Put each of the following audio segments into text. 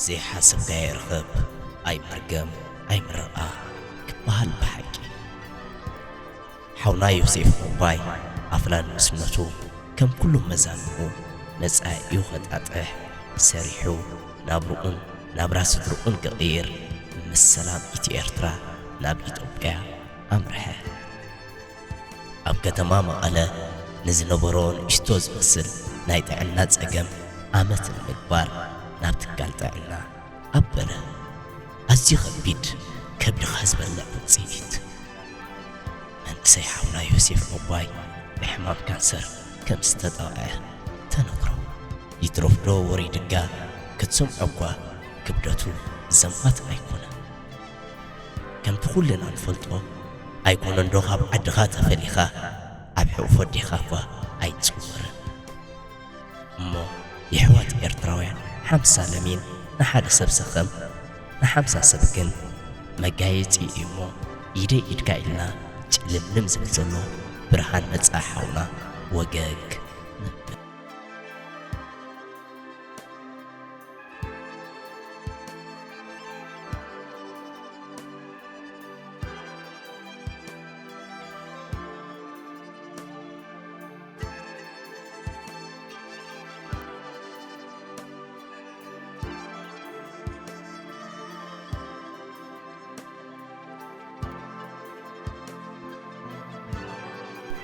زي حسب غير غب أي مرقم أي مرأة كبال بحكي حونا يوسف موباي أفلان مسمنتو كم كل مزامه نزع يوخد أطح سريحو نابرؤن نابراس درؤن قغير من السلام إتي إرترا ناب إتوبيا أمرها أبقى تماما على نزنبرون اشتوز مسل نايت عنا تسقم آمت المقبار نابتك قالتعنا أبلا أزي خبيد كبير خزب اللعب تسيت أنت سيحاونا يوسف موباي بحمام كانسر كم استطاع تنقرو يتروف دو وريدقا كتسم عقوا كبدتو زمات أيكونا كم بخولنا نفلطو أيكونا ندوغاب عدغات فريخا أبحو فديخاكوا أي تصور مو يحوات إرتراوين حمسة لمين نحاد سبسخم نحمسة سبكن مقايتي إيمو إيدي إدقا إلنا جلم نمزل زلو برهان متساحونا وقاق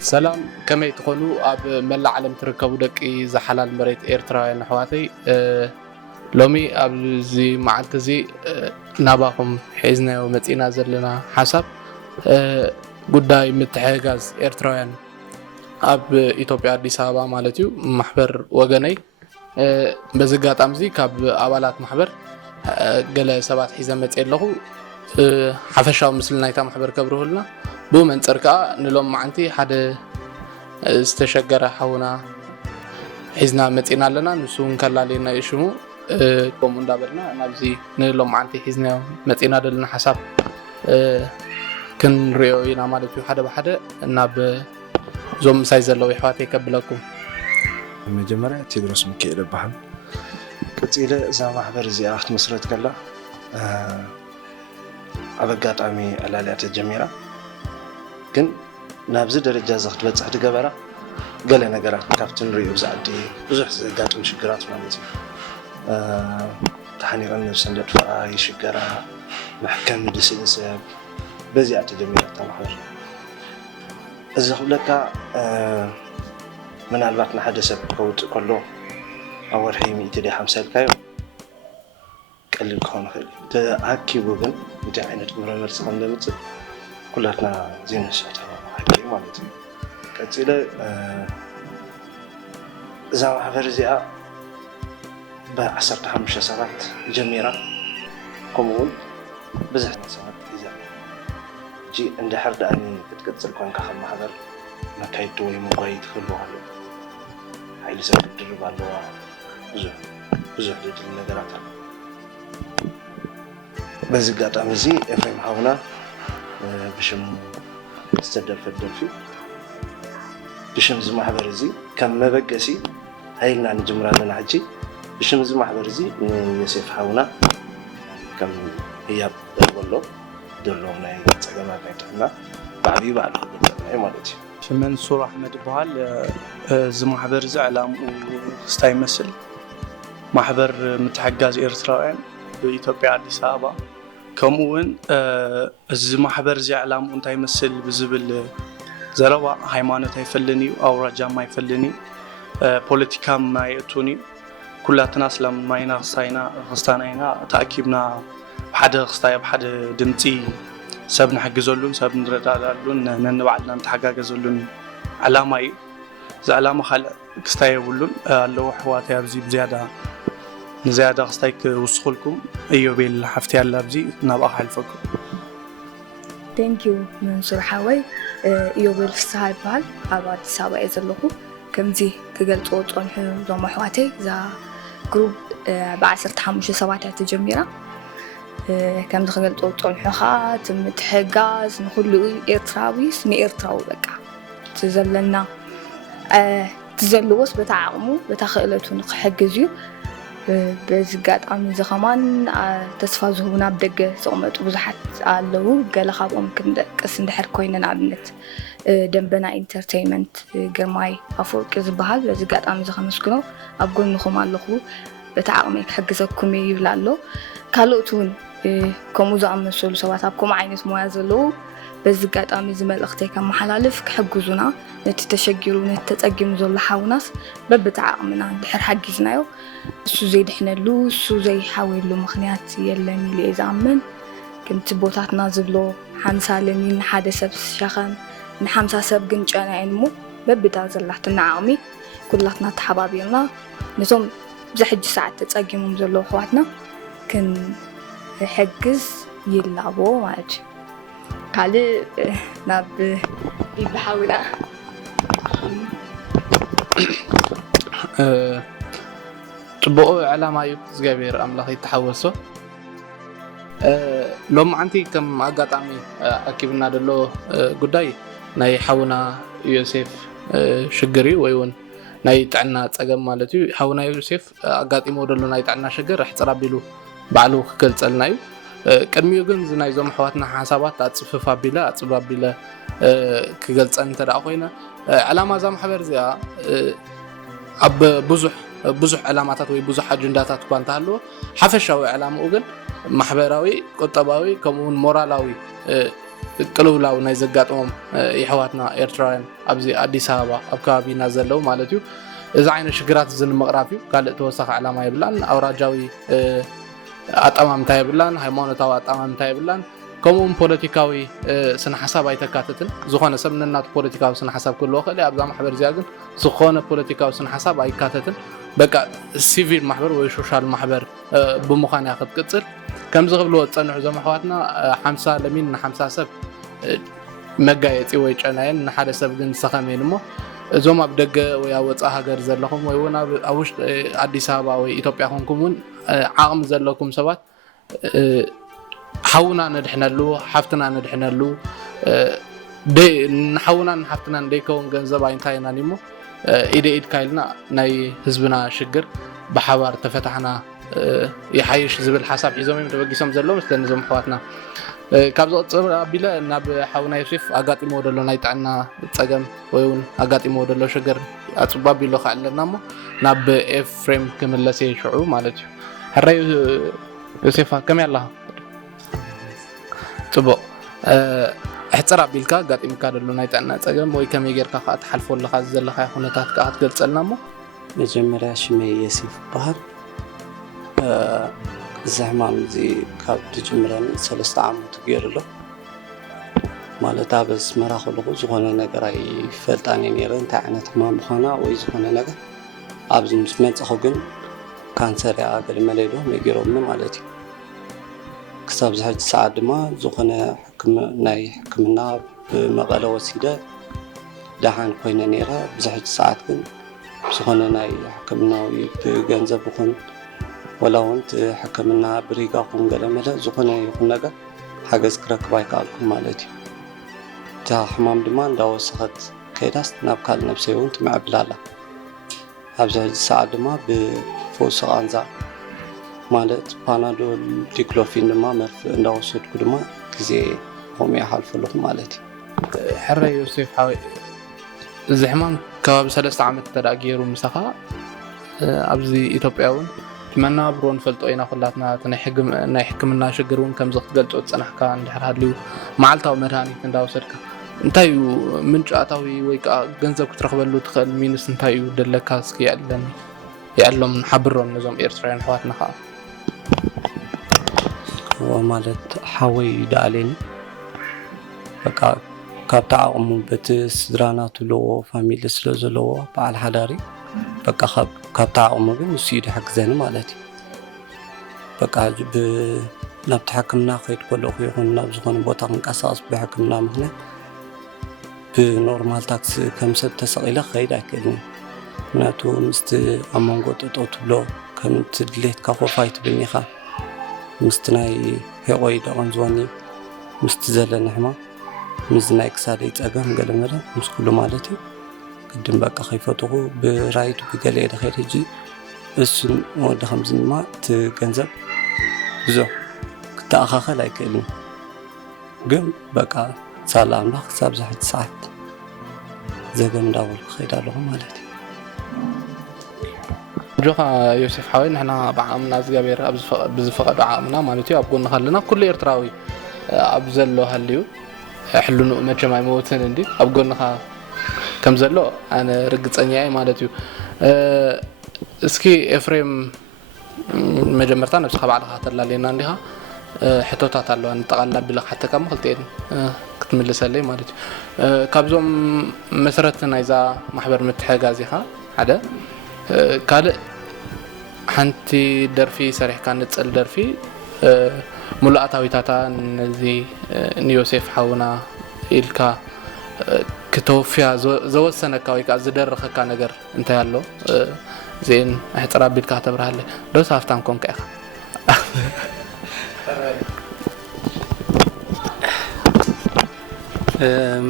سلام كما يتقولوا أب ملا علم تركبوا دقي زحلال مريت إيرتراويان أحواتي لومي أب زي معتزي ناباهم حيزنا ومتينا زلنا حسب قداي متحيقاز إيرتراويان أب إثيوبيا أديس أبابا مالتيو محبر وغني بزقات أمزي كاب أبالات محبر قال سبات حيزا متيلهو حفشاو مثل نايتا محبر كبروه لنا بو من تركا نلوم معنتي حد استشجر حونا حزنا متينا لنا نسون كلا لنا يشمو كومون دابرنا نابزي نلوم معنتي حزنا متينا لنا حساب كن ريوينا مالتو حدا بحدا ناب زوم سايزلو يحواتي كبلكم مجمرة تدرس مكيل بحم كتيلة زي محبر زي أخت مسرت كلا أبقات عمي الاليات الجميلة كن نابز درجة زخت بتصح تقبرة قال أنا قرأت كافتن ريو بزعدي بزح زقات وشجرات مالتي تحني غنى بسندت فاي شجرة محكم دسيسة بزيات جميلة تمحور الزخ لك من الوقت حدث كوت كله أول حين يتدي حمسة كايو قال لكم خير تأكي بوجن متعينة برامج سكندمت كلنا زين الشات حكي مالتي كتير زاو حفرزيا بعصرت حمشة سنوات جميلة كمون بزحنا سنوات إذا جي عند حرد أني كتكسر كون كخم حضر ما كيتو يمقايد خلوا على هاي لسه تدرب على بزح للنجارات بزقات أمزي إفريم حونا بشم استدل في الدلفي بشم زي محبر زي كم ما بقسي هاي لنا نجمر لنا حجي بشم زي محبر زي يوسف حونا كم هي بالله دلونا يتسقمات نيتنا بعدي بعد أي مالتي شمن سور أحمد بوال زي محبر زي علام وستاي مسل محبر متحجز إيرتراويان بإثيوبيا أديس أبابا كمون زي محبر زي علام أنت يمثل بزبل زروا هيمانة يفلني أو رجال ما يفلني بوليتيكا ما يأتوني كلاتنا سلام ما ينا خستانينا تأكيبنا بحد خستايا بحد دمتي سبنا حق زلون سبنا ردالون ننبعدنا نتحقق زلون علامة زي علامة خل خستايا بولون اللو حواتي أبزي بزيادة نزيادة خستايك وصلكم أيوبيل حفتي على بزي نبقى حلفكم. Thank you من سرحاوي أيوبيل فسحة بال عباد سابع يزلقوا كم زي كقلت قط عنه زم حواتي زا جروب بعصرت حمش سبعة تجميرة كم دخلت قط عنه خات متحجاز نقول إيرتراوي اسمي إيرتراوي بقى تزلنا تزلوس بتعاقمو بتخيلتو نحجزيو በዚ ኣጋጣሚ እዚ ኸማን ተስፋ ዝህቡና ብደገ ዝቕመጡ ብዙሓት ኣለዉ ገለ ካብኦም ክንደቅስ እንድሕር ኮይነ ንኣብነት ደንበና ኢንተርቴይንመንት ግርማይ ኣፈወርቂ ዝበሃል በዚ ኣጋጣሚ እዚ ከመስግኖ ኣብ ጎንኹም ኣለኹ በቲ ዓቕመይ ክሕግዘኩም እየ ይብል ኣሎ ካልኦት እውን ከምኡ ዝኣመሰሉ ሰባት ኣብ ከምኡ ዓይነት ሞያ ዘለዉ በዚ ኣጋጣሚ እዚ መልእኽተይ ከመሓላልፍ ክሕግዙና ነቲ ተሸጊሩ ነቲ ተፀጊሙ ዘሎ ሓውናስ በብቲ ዓቕምና እንድሕር ሓጊዝናዮ እሱ ዘይድሕነሉ እሱ ዘይሓወሉ ምኽንያት የለን ኢለ እየ ዝኣምን ከምቲ ቦታትና ዝብሎ ሓምሳ ለሚን ሓደ ሰብ ሸኸም ንሓምሳ ሰብ ግን ጨና እየን እሞ በብታ ዘላትና ዓቕሚ ኩላትና ተሓባቢርና ነቶም ብዝሕጂ ሰዓት ተፀጊሞም ዘለዉ ኣሕዋትና ክንሕግዝ ይላቦ ማለት እዩ ካልእ ናብ ይበሓውና ፅቡቕ ዕላማ እዩ እግዚኣብሔር ኣምላኽ ይተሓወሶ ሎም ዓንቲ ከም ኣጋጣሚ ኣኪብና ደሎ ጉዳይ ናይ ሓውና ዮሴፍ ሽግር እዩ ወይ እውን ናይ ጥዕና ፀገም ማለት እዩ ሓውና ዮሴፍ ኣጋጢሞ ደሎ ናይ ጥዕና ሽግር ሕፅር ኣቢሉ ባዕሉ ክገልፀልና እዩ ቅድሚኡ ግን ናይዞም ኣሕዋትና ሓሳባት ኣፅፍፍ ኣቢለ ክገልፀን እንተደኣ ኮይነ ዕላማ እዛ ማሕበር እዚኣ ኣብ ብዙሕ ዕላማታት ወይ ብዙሕ ኣጀንዳታት እኳ እንተሃለዎ ሓፈሻዊ ዕላምኡ ግን ማሕበራዊ ቁጠባዊ ከምኡውን ሞራላዊ ቅልውላው ናይ ዘጋጥሞም ኣሕዋትና ኤርትራውያን ኣብዚ ኣዲስ ኣበባ ኣብ ከባቢና ዘለው ማለት እዩ እዚ ዓይነት ሽግራት እዚ ንምቕራፍ እዩ ካልእ ተወሳኺ ዕላማ የብላን ኣውራጃዊ ኣጠማምታ የብላን ሃይማኖታዊ ኣጠማምታ የብላን ከምኡውን ፖለቲካዊ ስነ ሓሳብ ኣይተካትትን ዝኾነ ሰብ ነናቱ ፖለቲካዊ ስነ ሓሳብ ክህልዎ ክእል ኣብዛ ማሕበር እዚኣ ግን ዝኾነ ፖለቲካዊ ስነ ሓሳብ ኣይካተትን በቃ ሲቪል ማሕበር ወይ ሶሻል ማሕበር ብምዃን እያ ክትቅፅል ከምዚ ክብልዎ ዝፀንሑ እዞም ኣሕዋትና 50 ለሚን ን50 ሰብ መጋየፂ ወይ ጨናየን ንሓደ ሰብ ግን ዝሰኸመየን እሞ እዞም ኣብ ደገ ወይ ኣብ ወፃኢ ሃገር ዘለኹም ወይ እውን ኣብ ውሽጢ ኣዲስ ኣበባ ወይ ኢትዮጵያ ኮንኩም እውን ዓቕሚ ዘለኩም ሰባት ሓውና ነድሕነሉ ሓፍትና ነድሕነሉ ንሓውና ንሓፍትና ደይከውን ገንዘብ ኣይንታይና እሞ ኢደ ኢድ ካይልና ናይ ህዝብና ሽግር ብሓባር ተፈታሕና ይሓይሽ ዝብል ሓሳብ ሒዞም እዮም ተበጊሶም ዘሎ ምስለን እዞም ኣሕዋትና ካብ ዝቕፅል ኣቢለ ናብ ሓውና ዮሴፍ ኣጋጢሞ ደሎ ናይ ጥዕና ፀገም ወይ እውን ኣጋጢሞ ደሎ ሽግር ኣፅባ ኣቢሎ ከዓ ኣለና እሞ ናብ ኤፍሬም ክምለስ ሽዑ ማለት እዩ ሕራይ ዮሴፋ ከመይ ኣለኻ ፅቡቕ ሕፅር ኣቢልካ ኣጋጢምካ ደሎ ናይ ጥዕና ፀገም ወይ ከመይ ጌርካ ከዓ ትሓልፎ ኣለካ ዘለካ ኩነታት ከዓ ክትገልፀልና እሞ መጀመርያ ሽመይ ዮሴፍ ይበሃል እዚ ሕማም እዚ ካብ ዝጅምረኒ 3 ዓመት ገይሩ ኣሎ ማለት ኣብ ኣስመራ ከለኹ ዝኾነ ነገር ኣይፈልጣን እየ ነይረ እንታይ ዓይነት ሕማም ምዃና ወይ ዝኾነ ነገር ኣብዚ ምስ መፅኹ ግን ካንሰር እያ ገለመለ ኢሎ ነጊሮምኒ ማለት እዩ ክሳብ ዝሕጂ ሰዓት ድማ ዝኾነ ናይ ሕክምና ብመቐለ ወሲደ ደሓን ኮይነ ነይረ ብዝሕጂ ሰዓት ግን ዝኾነ ናይ ሕክምናዊ ብገንዘብ ይኹን ወላ እውን ሕክምና ብሪጋ ኹን ገለመለ ዝኾነ ይኹን ነገር ሓገዝ ክረክብ ኣይከኣልኩን ማለት እዩ እታ ሕማም ድማ እንዳወሰኸት ከይዳስ ናብ ካልእ ነብሰይ እውን ትምዕብል ኣላ ኣብዚ ሕጂ ሰዓት ድማ ብፈውሲ ቃንዛ ማለት ፓናዶል ዲክሎፊን ድማ መርፍእ እንዳወሰድኩ ድማ ግዜ ከምኡ ይሓልፉ ኣለኹ ማለት እዩ ሕራይ ዮሴፍ ሓወይ እዚ ሕማም ከባቢ 3 ዓመት ተዳ ገይሩ ምሳኻ ኣብዚ ኢትዮጵያ እውን መናብሮ ንፈልጦ ኢና ኩላትና ናይ ሕክምና ሽግር እውን ከምዚ ክትገልፆ ዝፀናሕካ እንድሕር ሃልዩ መዓልታዊ መድሃኒት እንዳወሰድካ እንታይ እዩ ምንጪ ኣታዊ ወይ ከዓ ገንዘብ ክትረክበሉ ትኽእል ሚንስ እንታይ እዩ ደለካ እስኪ የዕሎም ንሓብሮም ነዞም ኤርትራውያን ኣሕዋትና ከዓ ማለት ሓወይ ዳኣለኒ በቃ ካብቲ ዓቕሙ በቲ ስድራናቱ ለዎ ፋሚሊ ስለ ዘለዎ በዓል ሓዳሪ በቃ ካብቲ ዓቕሙ ግን ንሱ እዩ ድሕግዘኒ ማለት እዩ በቃ ናብቲ ሕክምና ከይድ ከለኹ ይኹን ናብ ዝኾነ ቦታ ክንቀሳቐስ ብሕክምና ምክንያት ብኖርማል ታክሲ ከም ሰብ ተሰቒለ ክኸይድ ኣይክእልኒ ምክንያቱ ምስቲ ኣብ መንጎ ጠጠው ትብሎ ከምቲ ድሌትካ ኮፍ ኣይትብልኒ ኢኻ ምስቲ ናይ ሄቆይ ደቐን ዝወኒ ምስቲ ዘለኒ ሕማም ምስ ናይ ክሳደይ ፀገም ገለመለ ምስ ኩሉ ማለት እዩ ቅድም በቃ ከይፈትኹ ብራይድ ብገለ የደ ኸይድ ሕጂ እሱን ወደ ከምዝማ ትገንዘብ ብዙ ክተኣኻኸል ኣይክእልን ግን በቃ ሳላ ኣምላኽ ክሳብ ዝሕቲ ሰዓት ዘገም እንዳበልኩ ከይድ ኣለኹ ማለት እዩ ጆኻ ዮሴፍ ሓወይ ንሕና ብዓቕምና እግዚኣብሔር ብዝፈቐዶ ዓቕምና ማለት እዩ ኣብ ጎንኻ ኣለና ኩሉ ኤርትራዊ ኣብ ዘሎ ሃልዩ ሕልኑኡ መቸም ኣይመውትን እንዲ ኣብ ጎንኻ ከም ዘሎ ኣነ ርግፀኛ እየ ማለት እዩ እስኪ ኤፍሬም መጀመርታ ነብስኻ ባዕልኻ ተላለየና እንዲኻ ሕቶታት ኣለዋ ንጠቓልላ ቢለ ሓተካ ሞ ክልተኤን ክትምልሰለይ ማለት እዩ ካብዞም መሰረት ናይዛ ማሕበር ምትሕግጋዝ ኢኻ ሓደ ካልእ ሓንቲ ደርፊ ሰሪሕካ ንፅል ደርፊ ሙሉኣታዊታታ ነዚ ንዮሴፍ ሓውና ኢልካ ክተወፍያ ዘወሰነካ ወይ ከዓ ዝደረኸካ ነገር እንታይ ኣሎ ዜን ኣሕፅራ ቢልካ ተብርሃለ ዶ ሳፍታም ኮንካ ኢኻ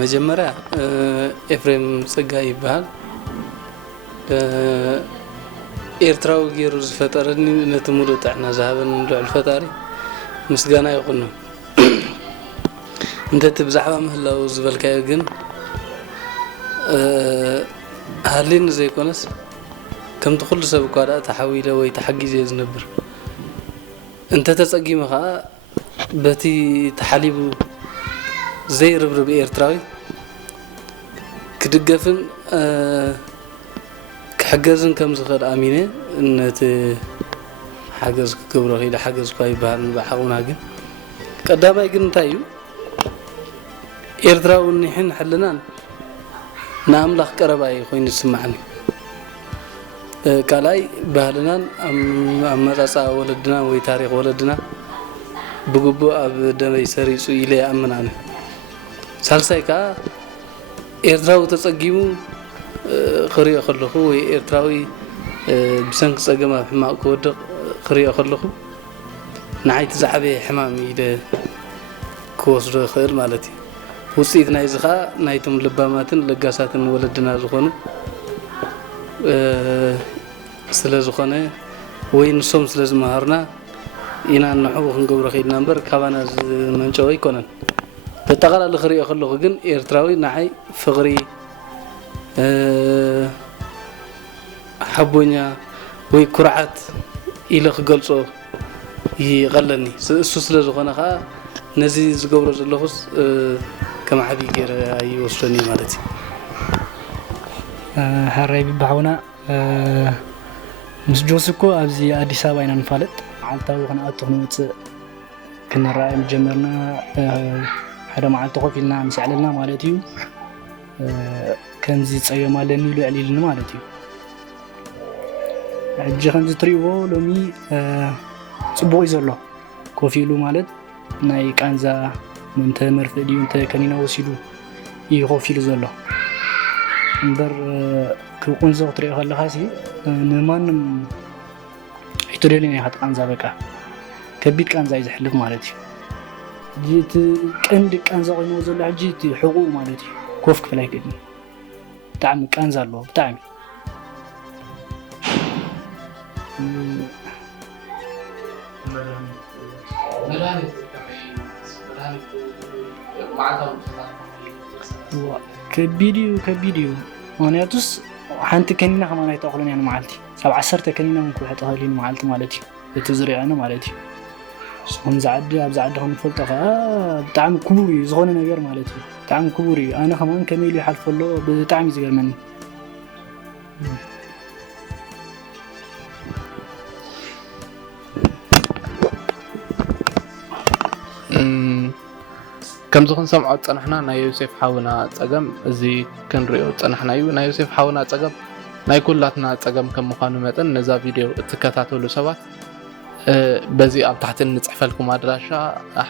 መጀመርያ ኤፍሬም ፀጋይ ይበሃል ኤርትራዊ ገይሩ ዝፈጠረኒ ነቲ ሙሉእ ጥዕና ዝሃበኒ ልዑል ፈጣሪ ምስጋና ይኹን እንተቲ ብዛዕባ ምህላው ዝበልካዮ ግን ሃሊኒ ዘይኮነስ ከምቲ ኩሉ ሰብ እኳ ዳ ተሓዊለ ወይ ተሓጊዘ ዝነብር እንተተፀጊመ ከዓ በቲ ተሓሊቡ ዘይርብርብ ኤርትራዊ ክድገፍን ክሕገዝን ከም ዝኽእል ኣሚነ ነቲ ሓገዝ ክገብሮ ኺኢለ ሓገዝ እኳ ይበሃል ብዓቕምና ግን ቀዳማይ ግን እንታይ እዩ ኤርትራዊ ኒሕን ሕልናን ንኣምላኽ ቀረባ ኮይኑ ዝስማዕኒ ካልኣይ ባህልናን ኣመፃፃ ወለድና ወይ ታሪክ ወለድና ብግቡእ ኣብ ደመይ ሰሪፁ ኢለ ይኣምን ኣነ ሳልሳይ ከዓ ኤርትራዊ ተፀጊሙ ክሪኦ ከለኹ ወይ ኤርትራዊ ብሰንኪ ፀገም ኣብ ሕማቕ ክወድቕ ክሪኦ ከለኹ ንዓይቲ ዝዓበየ ሕማም ኢለ ክወስዶ ይኽእል ማለት እዩ ውፅኢት ናይዚ ከዓ ናይቶም ልባማትን ለጋሳትን ወለድና ዝኾኑ ስለ ዝኾነ ወይ ንሶም ስለ ዝመሃሩና ኢና ንሕኡ ክንገብሮ ኸይድና እምበር ካባና ዝመንጨወ ኣይኮነን ተጠቓላሊ ክሪኦ ከለኹ ግን ኤርትራዊ ንዓይ ፍቕሪ ሓቦኛ ወይ ኩርዓት ኢለ ክገልፆ ይቐለኒ እሱ ስለ ዝኾነ ከዓ ነዚ ዝገብሮ ዘለኹስ ከም ዓብዪ ገይረ ኣይወስደኒ ማለት እዩ ሃራይ ብባሕውና ምስ ጆስ እኮ ኣብዚ ኣዲስ ኣበባ ኢና ንፋለጥ መዓልታዊ ክንኣቱ ክንውፅእ ክንረኣይ ጀመርና ሓደ መዓልቲ ኮፍ ኢልና ምስ ዕለልና ማለት እዩ ከምዚ ፀገም ኣለኒ ኢሉ ዕሊልኒ ማለት እዩ ሕጂ ከምዚ ትሪእዎ ሎሚ ፅቡቕ እዩ ዘሎ ኮፍ ኢሉ ማለት ናይ ቃንዛ እንተ መርፍእ ድዩ እንተ ከኒና ወሲዱ እዩ ኮፍ ኢሉ ዘሎ እምበር ክቁንዞ ክትሪኦ ከለካ ሲ ንማንም ሕቶደልን ኢኻ ቃንዛ በቃ ከቢድ ቃንዛ እዩ ዝሕልፍ ማለት እዩ እቲ ቀንዲ ቃንዛ ኮይኑዎ ዘሎ ሕጂ እቲ ሕቁኡ ማለት እዩ ኮፍ ክፍል ኣይክእልን ብጣዕሚ ቃንዛ ኣለዎ ብጣዕሚ ከቢድ እዩ ምክንያቱስ ሓንቲ ከኒና ከማን ኣይተእኽሎን እያ ንመዓልቲ ሳብ 10 ከኒና ውን ክውሕጥ ኽእል እዩ ንመዓልቲ ማለት እዩ እቲ ዝሪአነ ማለት እዩ ስኹም ዝዓዲ ኣብዛ ዓዲ ክንፈልጦ ከዓ ብጣዕሚ ክቡር እዩ ዝኾነ ነገር ማለት እዩ ብጣዕሚ ክቡር እዩ ኣነ ከማን ከመይ ኢሉ ይሓልፎ ኣሎ ብጣዕሚ እዩ ዝገርመኒ ከምዚ ክንሰምዖ ፀናሕና ናይ ዮሴፍ ሓውና ፀገም እዚ ክንሪኦ ፀናሕና እዩ ናይ ዮሴፍ ሓውና ፀገም ናይ ኩላትና ፀገም ከም ምዃኑ መጠን ነዛ ቪድዮ እትከታተሉ ሰባት በዚ ኣብ ታሕቲ ንፅሕፈልኩም ኣድራሻ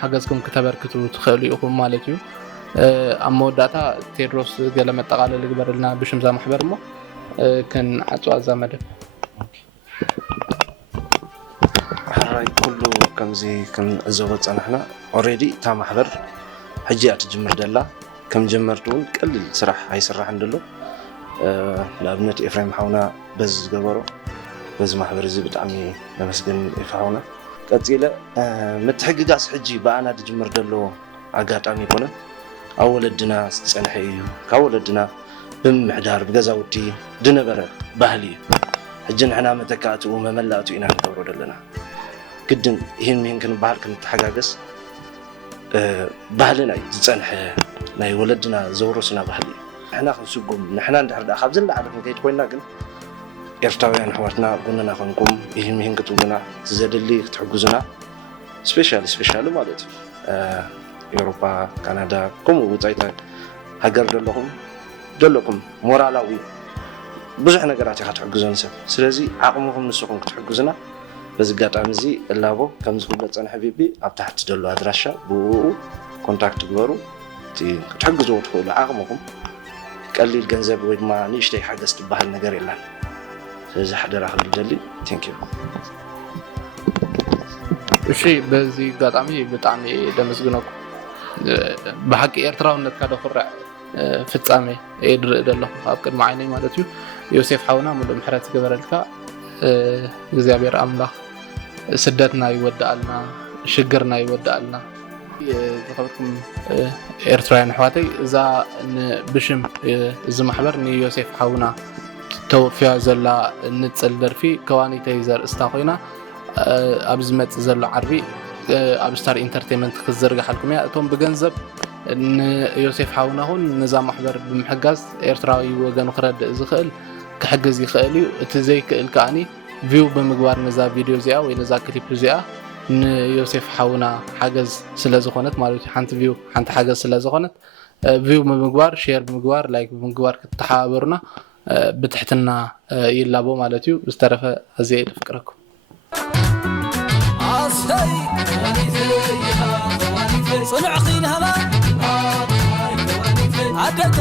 ሓገዝኩም ክተበርክቱ ትኽእሉ ኢኹም ማለት እዩ ኣብ መወዳእታ ቴድሮስ ገለ መጠቓለሊ ግበረልና ብሽምዛ ማሕበር እሞ ክንዓፅዋ እዛ መደብ ሓራይ ኩሉ ከምዚ ክንዕዘቦ ፀናሕና ኦልሬዲ እታ ማሕበር ሕጂ እያ ትጅምር ደላ ከም ጀመርቱ እውን ቀሊል ስራሕ ኣይስራሕን ደሎ ንኣብነት ኤፍሬም ሓውና በዚ ዝገበሮ بز محبر زي بتعمي نمسجن يفعونا قتيلة متحققاس حجي بأنا تجمر دلو عقات عمي كونه أول الدنا سنحي كأول الدنا بمحدار بجزاوتي دنبرة بهلي حجن حنا متكاتو ومملاتو إنا نكبرو دلنا قدن هين مين كن بحال كن تحققاس بهلنا سنحي لا يولدنا زورسنا بهلي حنا خنسوقهم نحنا ندحر خبزنا على كيت كوينا كن إرتاويان حواتنا قلنا خنقوم يهم مين كتبنا زادلي تحجزنا سبيشال مالت أوروبا كندا كم وتايتا هجر دلهم مورالاوي بزح نقرات يحتحجزون سب سلازي عقمهم نسوقهم كتحجزنا بس قات عمزي اللابو كم زخبلت أنا حبيبي أبتحت دلوا أدراشة بو كونتاكت جورو تي كتحجزوا تقول عقمهم قال لي الجنزب وما نيشتي حاجة استباح النجار إلا سلازي حدا راح للجلي ثانك يو شيء بزي قات عمي بتعمي دمسجناكم بحق إيرتراون نتكاد خرع في التعمي يدر دلهم أبكر معيني مالتيو يوسف حاونا مدة محرات قبرلك እግዚአብሔር አምላክ ስደትና ይወዳልና ሽግርና ይወዳልና ዝኸብኩም ኤርትራውያን ኣሕዋተይ እዛ ብሽም እዚ ማሕበር ንዮሴፍ ሓውና ተወፊያ ዘላ ንፅል ደርፊ ከዋኒተይ ዘርእስታ ኮይና ኣብ ዝመፅእ ዘሎ ዓርቢ ኣብ ስታር ኢንተርቴይንመንት ክዝርግሓልኩም እያ እቶም ብገንዘብ ንዮሴፍ ሓውና ኹን ነዛ ማሕበር ብምሕጋዝ ኤርትራዊ ወገኑ ክረድእ ዝኽእል كحجز يخالي تزاي كأني فيو بمقبار نزا فيديو زيا ونزا كليب زيا يوسف حاونا حجز سلازخونت مالوتي حنت فيو حنت حجز سلازخونت فيو بمقبار شير بمقبار لايك بمقبار تحابرنا بتحتنا يلابو مالوتيو بسترفه زيد فكركم صنع خين هلا عدد